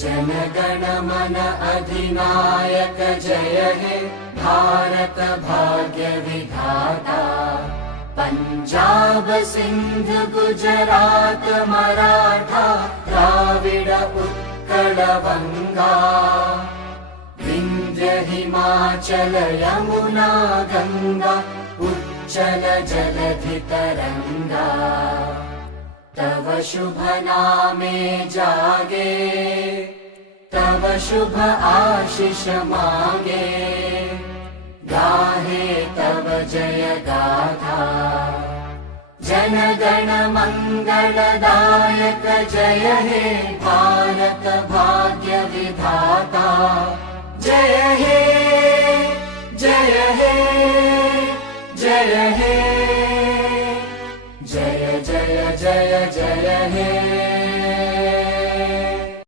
जनगण मन अधिनायक जय हे भारत भाग्य विधाता। पंजाब सिंध गुजरात मराठा द्राविड उत्कल बंगा। विंध्य हिमाचल यमुना गंगा उच्चल जलधि तरंगा। तव शुभ नामे जागे तव शुभ आशीष मांगे। गाहे तव जय गाथा जनगण मंगलदायक जय हे भारत भाग्य विधाता। जय हे जय हे जय हे जय जय जय जय हे।